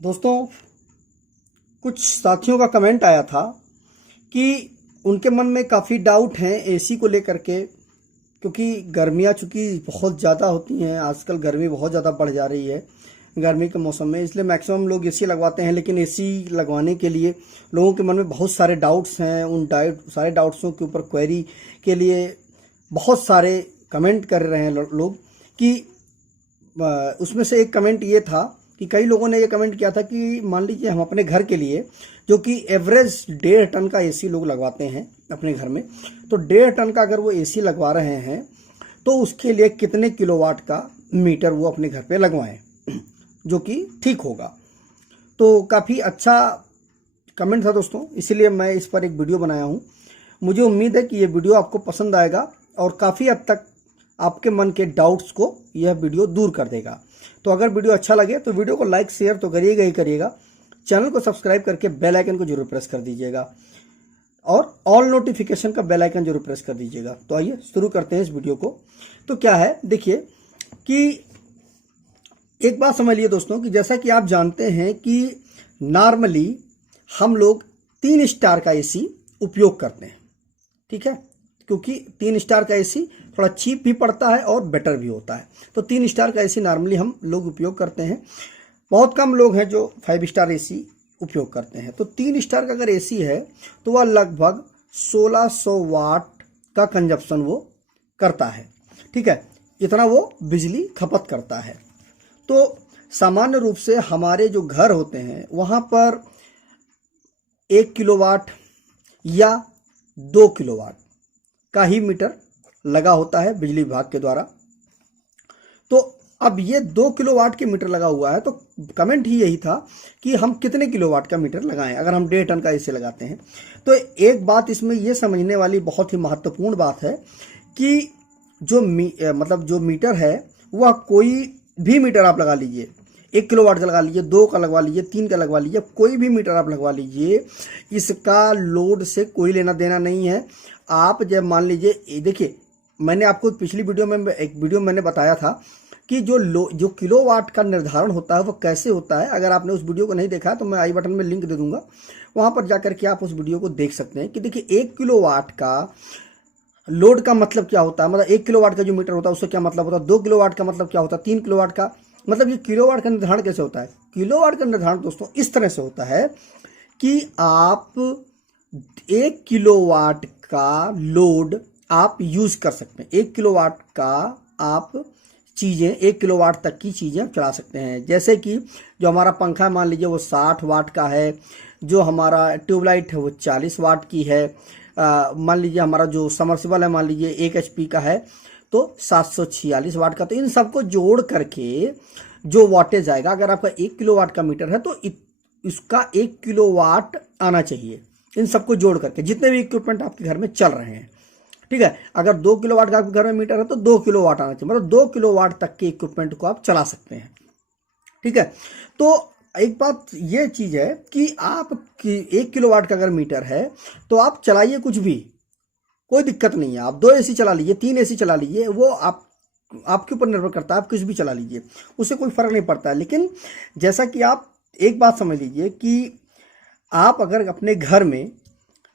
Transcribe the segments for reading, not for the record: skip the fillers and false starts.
दोस्तों, कुछ साथियों का कमेंट आया था कि उनके मन में काफ़ी डाउट हैं एसी को लेकर के, क्योंकि गर्मियाँ चूँकि बहुत ज़्यादा होती हैं। आजकल गर्मी बहुत ज़्यादा बढ़ जा रही है गर्मी के मौसम में, इसलिए मैक्सिमम लोग एसी लगवाते हैं। लेकिन एसी लगवाने के लिए लोगों के मन में बहुत सारे डाउट्स हैं। उन सारे डाउट्सों के ऊपर क्वेरी के लिए बहुत सारे कमेंट कर रहे हैं लोग कि उसमें से एक कमेंट ये था कि कई लोगों ने ये कमेंट किया था कि मान लीजिए हम अपने घर के लिए, जो कि एवरेज 1.5 टन का एसी लोग लगवाते हैं अपने घर में, तो 1.5 टन का अगर वो एसी लगवा रहे हैं तो उसके लिए कितने किलोवाट का मीटर वो अपने घर पे लगवाएं जो कि ठीक होगा। तो काफ़ी अच्छा कमेंट था दोस्तों, इसीलिए मैं इस पर एक वीडियो बनाया हूँ। मुझे उम्मीद है कि ये वीडियो आपको पसंद आएगा और काफ़ी हद तक आपके मन के डाउट्स को यह वीडियो दूर कर देगा। तो अगर वीडियो अच्छा लगे तो वीडियो को लाइक शेयर तो करिएगा ही करिएगा, चैनल को सब्सक्राइब करके बेल आइकन को जरूर प्रेस कर दीजिएगा और ऑल नोटिफिकेशन का बेल आइकन जरूर प्रेस कर दीजिएगा। तो आइए शुरू करते हैं इस वीडियो को। तो क्या है, देखिए कि एक बात समझ लिए दोस्तों कि जैसा कि आप जानते हैं कि नॉर्मली हम लोग 3 स्टार का एसी उपयोग करते हैं, ठीक है, क्योंकि 3 स्टार का एसी थोड़ा चीप भी पड़ता है और बेटर भी होता है। तो 3 स्टार का एसी नॉर्मली हम लोग उपयोग करते हैं। बहुत कम लोग हैं जो 5 स्टार एसी उपयोग करते हैं। तो 3 स्टार का अगर एसी है तो वह लगभग 1600 वाट का कंजप्शन वो करता है, ठीक है, इतना वो बिजली खपत करता है। तो सामान्य रूप से हमारे जो घर होते हैं वहाँ पर 1 किलोवाट या 2 किलोवाट का ही मीटर लगा होता है बिजली विभाग के द्वारा। तो अब ये 2 किलोवाट के मीटर लगा हुआ है, तो कमेंट ही यही था कि हम कितने किलोवाट का मीटर लगाएं अगर हम 1.5 टन का एसी लगाते हैं। तो एक बात इसमें ये समझने वाली बहुत ही महत्वपूर्ण बात है कि जो जो मीटर है वह कोई भी मीटर आप लगा लीजिए, 1 किलोवाट का लगा लीजिए, 2 का लगवा लीजिए, 3 का लगवा लीजिए, कोई भी मीटर आप लगवा लीजिए, इसका लोड से कोई लेना देना नहीं है। आप जब मान लीजिए, देखिए मैंने आपको पिछली वीडियो में मैंने बताया था कि जो किलोवाट का निर्धारण होता है वो कैसे होता है। अगर आपने उस वीडियो को नहीं देखा तो मैं आई बटन में लिंक दे दूंगा, वहां पर जाकर के आप उस वीडियो को देख सकते हैं कि देखिए 1 किलोवाट का लोड का मतलब क्या होता है, मतलब 1 किलोवाट का जो मीटर होता है उससे क्या मतलब होता है, 2 किलोवाट का मतलब क्या होता है, 3 किलोवाट का मतलब, ये किलोवाट का निर्धारण कैसे होता है। किलोवाट का निर्धारण दोस्तों इस तरह से होता है कि आप 1 किलोवाट का लोड आप यूज कर सकते हैं। 1 किलोवाट का आप चीजें, 1 किलोवाट तक की चीजें चला सकते हैं। जैसे कि जो हमारा पंखा है मान लीजिए वो 60 वाट का है, जो हमारा ट्यूबलाइट है वो 40 वाट की है, मान लीजिए हमारा जो समरसिबल है मान लीजिए 1 HP का है तो 746 वाट का। तो इन सबको जोड़ करके जो वाटेज आएगा, अगर आपका 1 किलोवाट का मीटर है तो इसका 1 किलोवाट आना चाहिए। इन सबको जोड़ करके जितने भी इक्विपमेंट आपके घर में चल रहे हैं, ठीक है, अगर 2 किलोवाट का आपके घर में मीटर है तो 2 किलोवाट आना चाहिए, मतलब 2 किलोवाट तक के इक्विपमेंट को आप चला सकते हैं, ठीक है। तो एक बात ये चीज है कि आप 1 किलोवाट का अगर मीटर है तो आप चलाइए कुछ भी, कोई दिक्कत नहीं है। आप 2 एसी चला लीजिए, 3 एसी चला लीजिए, वो आपके ऊपर निर्भर करता है, आप कुछ भी चला लीजिए, उससे कोई फर्क नहीं पड़ता है। लेकिन जैसा कि आप एक बात समझ लीजिए कि आप अगर अपने घर में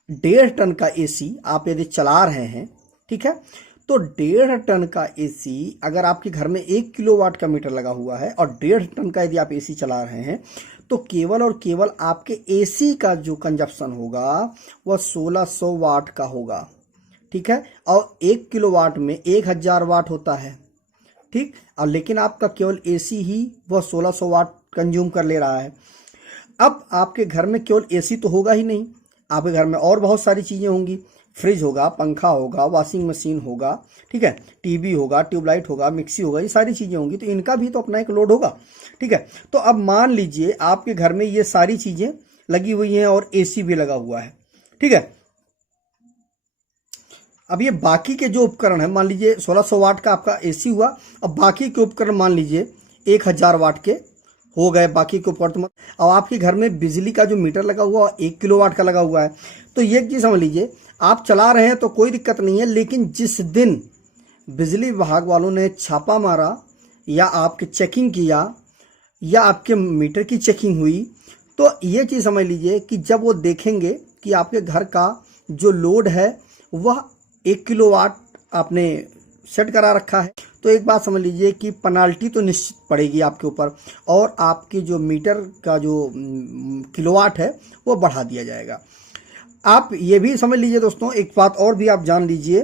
1.5 टन का एसी आप यदि चला रहे हैं, ठीक है, तो 1.5 टन का एसी अगर आपके घर में 1 किलोवाट का मीटर लगा हुआ है और 1.5 टन का यदि आप एसी चला रहे हैं तो केवल और केवल आपके एसी का जो कंजप्शन होगा वह 1600 वाट का होगा, ठीक है, और 1 किलोवाट में 1000 वाट होता है, ठीक, और लेकिन आपका केवल एसी ही वह 1600 वाट कंज्यूम कर ले रहा है। अब आपके घर में केवल एसी तो होगा ही नहीं, आपके घर में और बहुत सारी चीजें होंगी, फ्रिज होगा, पंखा होगा, वॉशिंग मशीन होगा, ठीक है, टीवी होगा, ट्यूबलाइट होगा, मिक्सी होगा, ये सारी चीजें होंगी, तो इनका भी तो अपना एक लोड होगा, ठीक है। तो अब मान लीजिए आपके घर में ये सारी चीजें लगी हुई हैं और एसी भी लगा हुआ है, ठीक है। अब ये बाकी के जो उपकरण है, मान लीजिए 1600 वाट का आपका एसी हुआ, अब बाकी के उपकरण मान लीजिए 1000 वाट के हो गए, बाकी के उपकरण। अब आपके घर में बिजली का जो मीटर लगा हुआ 1 किलोवाट का लगा हुआ है, तो ये चीज समझ लीजिए आप चला रहे हैं तो कोई दिक्कत नहीं है। लेकिन जिस दिन बिजली विभाग वालों ने छापा मारा या आपके चेकिंग किया या आपके मीटर की चेकिंग हुई, तो ये चीज़ समझ लीजिए कि जब वो देखेंगे कि आपके घर का जो लोड है वह 1 किलोवाट आपने सेट करा रखा है, तो एक बात समझ लीजिए कि पेनाल्टी तो निश्चित पड़ेगी आपके ऊपर, और आपकी जो मीटर का जो किलोवाट है वो बढ़ा दिया जाएगा। आप ये भी समझ लीजिए दोस्तों, एक बात और भी आप जान लीजिए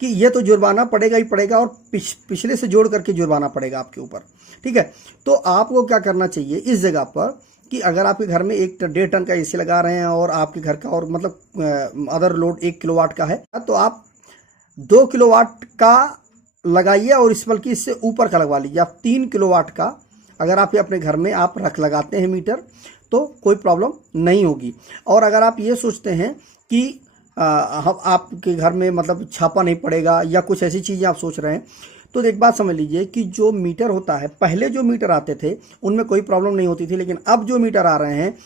कि ये तो जुर्माना पड़ेगा ही पड़ेगा, और पिछले से जोड़ करके जुर्माना पड़ेगा आपके ऊपर, ठीक है। तो आपको क्या करना चाहिए इस जगह पर कि अगर आपके घर में 1.5 टन का एसी लगा रहे हैं और आपके घर का और मतलब अदर लोड 1 किलोवाट का है, तो आप 2 किलोवाट का लगाइए, और इस बल्कि इससे ऊपर का लगवा लीजिए। आप 3 किलोवाट का अगर आप अपने घर में आप लगाते हैं मीटर, तो कोई प्रॉब्लम नहीं होगी। और अगर आप ये सोचते हैं कि हम आपके घर में मतलब छापा नहीं पड़ेगा या कुछ ऐसी चीज़ें आप सोच रहे हैं, तो एक बात समझ लीजिए कि जो मीटर होता है, पहले जो मीटर आते थे उनमें कोई प्रॉब्लम नहीं होती थी, लेकिन अब जो मीटर आ रहे हैं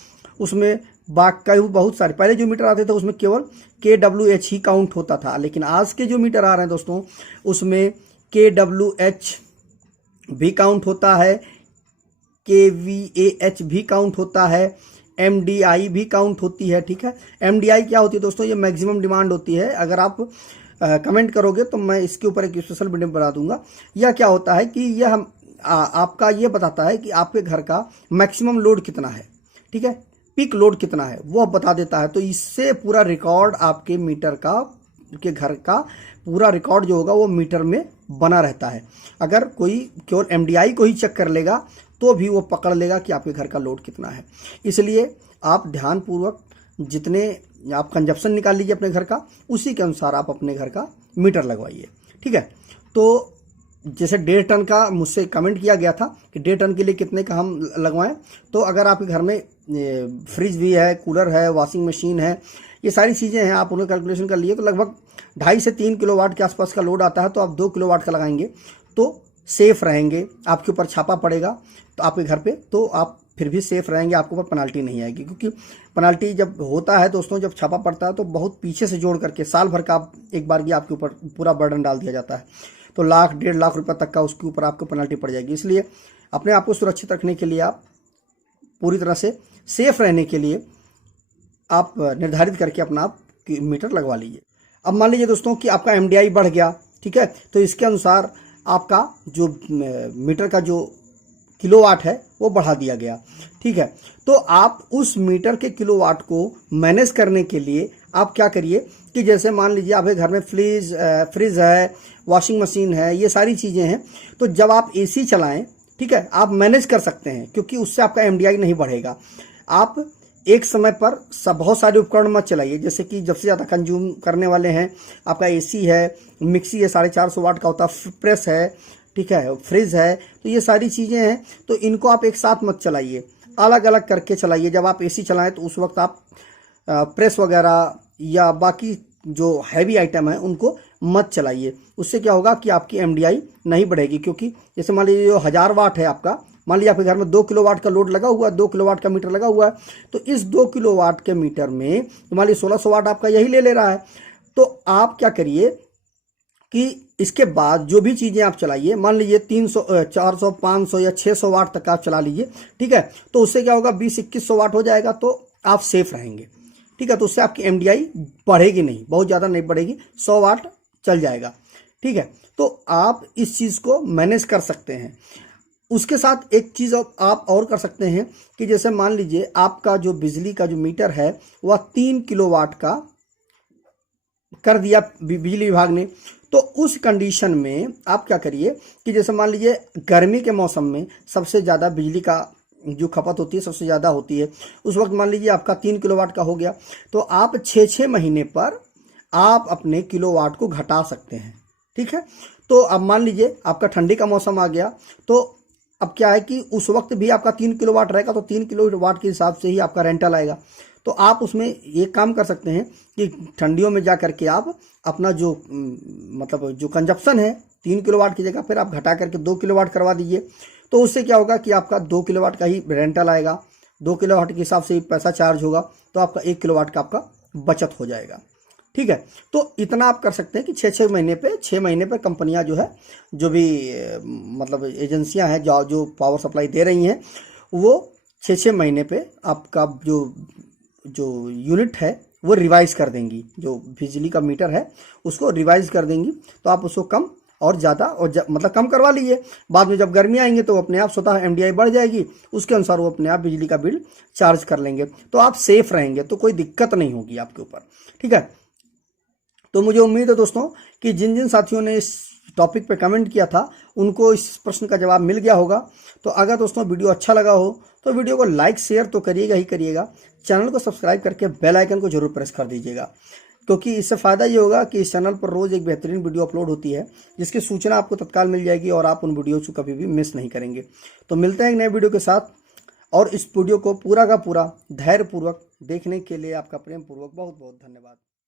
उसमें बाकी बहुत सारे, पहले जो मीटर आते थे उसमें केवल KWH ही काउंट होता था, लेकिन आज के जो मीटर आ रहे हैं दोस्तों उसमें KWH भी काउंट होता है, KVAH भी काउंट होता है, MDI भी काउंट होती है, ठीक है। MDI क्या होती है दोस्तों? ये मैक्सिमम डिमांड होती है। अगर आप कमेंट करोगे तो मैं इसके ऊपर एक स्पेशल वीडियो बना दूंगा। यह क्या होता है कि यह आपका ये बताता है कि आपके घर का मैक्सिमम लोड कितना है, ठीक है, पीक लोड कितना है वो बता देता है। तो इससे पूरा रिकॉर्ड आपके मीटर का, के घर का पूरा रिकॉर्ड जो होगा वो मीटर में बना रहता है। अगर कोई केवल MDI को ही चेक कर लेगा तो भी वो पकड़ लेगा कि आपके घर का लोड कितना है। इसलिए आप ध्यानपूर्वक जितने आप कंजप्शन निकाल लीजिए अपने घर का, उसी के अनुसार आप अपने घर का मीटर लगवाइए, ठीक है। तो जैसे 1.5 टन का मुझसे कमेंट किया गया था कि 1.5 टन के लिए कितने का हम लगवाएं, तो अगर आपके घर में फ्रिज भी है, कूलर है, वॉशिंग मशीन है, ये सारी चीज़ें हैं, आप उन्हें कैलकुलेशन कर लिए तो लगभग 2.5 से 3 किलोवाट के आसपास का लोड आता है। तो आप 2 किलोवाट का लगाएंगे तो सेफ रहेंगे, आपके ऊपर छापा पड़ेगा तो आपके घर पे, तो आप फिर भी सेफ रहेंगे, आपके ऊपर पेनाल्टी नहीं आएगी। क्योंकि पेनाल्टी जब होता है दोस्तों, जब छापा पड़ता है तो बहुत पीछे से जोड़ करके साल भर का एक बार की आपके ऊपर पूरा बर्डन डाल दिया जाता है, तो 1,00,000 1.5 लाख रुपए तक का उसके ऊपर आपको पेनाल्टी पड़ जाएगी। इसलिए अपने आप को सुरक्षित रखने के लिए, आप पूरी तरह से सेफ रहने के लिए आप निर्धारित करके अपना आप मीटर लगवा लीजिए। अब मान लीजिए दोस्तों कि आपका MDI बढ़ गया, ठीक है, तो इसके अनुसार आपका जो मीटर का जो किलोवाट है वो बढ़ा दिया गया, ठीक है। तो आप उस मीटर के किलोवाट को मैनेज करने के लिए आप क्या करिए कि जैसे मान लीजिए आपके घर में फ्रिज है, वॉशिंग मशीन है, ये सारी चीज़ें हैं, तो जब आप AC चलाएं, ठीक है, आप मैनेज कर सकते हैं, क्योंकि उससे आपका MDI नहीं बढ़ेगा। आप एक समय पर बहुत सारे उपकरण मत चलाइए, जैसे कि जब से ज़्यादा कंज्यूम करने वाले हैं, आपका AC है, मिक्सी है 450 वाट का होता है, प्रेस है, ठीक है, फ्रिज है, तो ये सारी चीज़ें हैं, तो इनको आप एक साथ मत चलाइए, अलग अलग करके चलाइए। जब आप AC चलाएं तो उस वक्त आप प्रेस वगैरह या बाकी जो हैवी आइटम है उनको मत चलाइए। उससे क्या होगा कि आपकी MDI नहीं बढ़ेगी। क्योंकि जैसे मान लीजिए जो 1000 वाट है आपका, मान लीजिए आपके घर में 2 किलोवाट का लोड लगा हुआ है, 2 किलोवाट का मीटर लगा हुआ है, तो इस 2 किलोवाट के मीटर में तो मान लीजिए 1600 वाट आपका यही ले रहा है। तो आप क्या करिए कि इसके बाद जो भी चीज़ें आप चलाइए, मान लीजिए 300 400 500 या 600 वाट तक आप चला लीजिए, ठीक है, तो उससे क्या होगा 20-2100 वाट हो जाएगा, तो आप सेफ रहेंगे, ठीक है। तो उससे आपकी MDI बढ़ेगी नहीं, बहुत ज़्यादा नहीं बढ़ेगी, 100 वाट चल जाएगा, ठीक है। तो आप इस चीज़ को मैनेज कर सकते हैं। उसके साथ एक चीज़ आप और कर सकते हैं कि जैसे मान लीजिए आपका जो बिजली का जो मीटर है वह 3 किलोवाट का कर दिया बिजली विभाग ने, तो उस कंडीशन में आप क्या करिए कि जैसे मान लीजिए गर्मी के मौसम में सबसे ज़्यादा बिजली का जो खपत होती है सबसे ज़्यादा होती है, उस वक्त मान लीजिए आपका 3 किलोवाट का हो गया, तो आप 6-6 महीने पर आप अपने किलोवाट को घटा सकते हैं, ठीक है। तो अब मान लीजिए आपका ठंडी का मौसम आ गया, तो अब क्या है कि उस वक्त भी आपका 3 किलोवाट रहेगा, तो 3 किलोवाट के हिसाब से ही आपका रेंटल आएगा। तो आप उसमें एक काम कर सकते हैं कि ठंडियों में जा करके आप अपना जो मतलब जो कंजप्शन है 3 किलोवाट की जगह फिर आप घटा करके 2 किलोवाट करवा दीजिए। तो उससे क्या होगा कि आपका 2 किलोवाट का ही रेंटल आएगा, 2 किलोवाट के हिसाब से ही पैसा चार्ज होगा, तो आपका 1 किलोवाट का आपका बचत हो जाएगा, ठीक है। तो इतना आप कर सकते हैं कि 6 महीने पे कंपनियां जो है, जो भी मतलब एजेंसियां हैं जो पावर सप्लाई दे रही हैं, वो 6-6 महीने पे आपका जो यूनिट है वो रिवाइज कर देंगी, जो बिजली का मीटर है उसको रिवाइज कर देंगी। तो आप उसको कम और ज़्यादा मतलब कम करवा लीजिए। बाद में जब गर्मी आएंगे तो अपने आप स्वतः एमडीआई बढ़ जाएगी, उसके अनुसार वो अपने आप बिजली का बिल चार्ज कर लेंगे। तो आप सेफ रहेंगे, तो कोई दिक्कत नहीं होगी आपके ऊपर, ठीक है। तो मुझे उम्मीद है दोस्तों कि जिन जिन साथियों ने इस टॉपिक पे कमेंट किया था उनको इस प्रश्न का जवाब मिल गया होगा। तो अगर दोस्तों वीडियो अच्छा लगा हो तो वीडियो को लाइक शेयर तो करिएगा ही करिएगा, चैनल को सब्सक्राइब करके बेल आइकन को जरूर प्रेस कर दीजिएगा, क्योंकि इससे फ़ायदा ये होगा कि इस चैनल पर रोज़ एक बेहतरीन वीडियो अपलोड होती है जिसकी सूचना आपको तत्काल मिल जाएगी और आप उन वीडियोज़ को कभी भी मिस नहीं करेंगे। तो मिलते हैं एक नए वीडियो के साथ, और इस वीडियो को पूरा का पूरा धैर्यपूर्वक देखने के लिए आपका प्रेम पूर्वक बहुत बहुत धन्यवाद।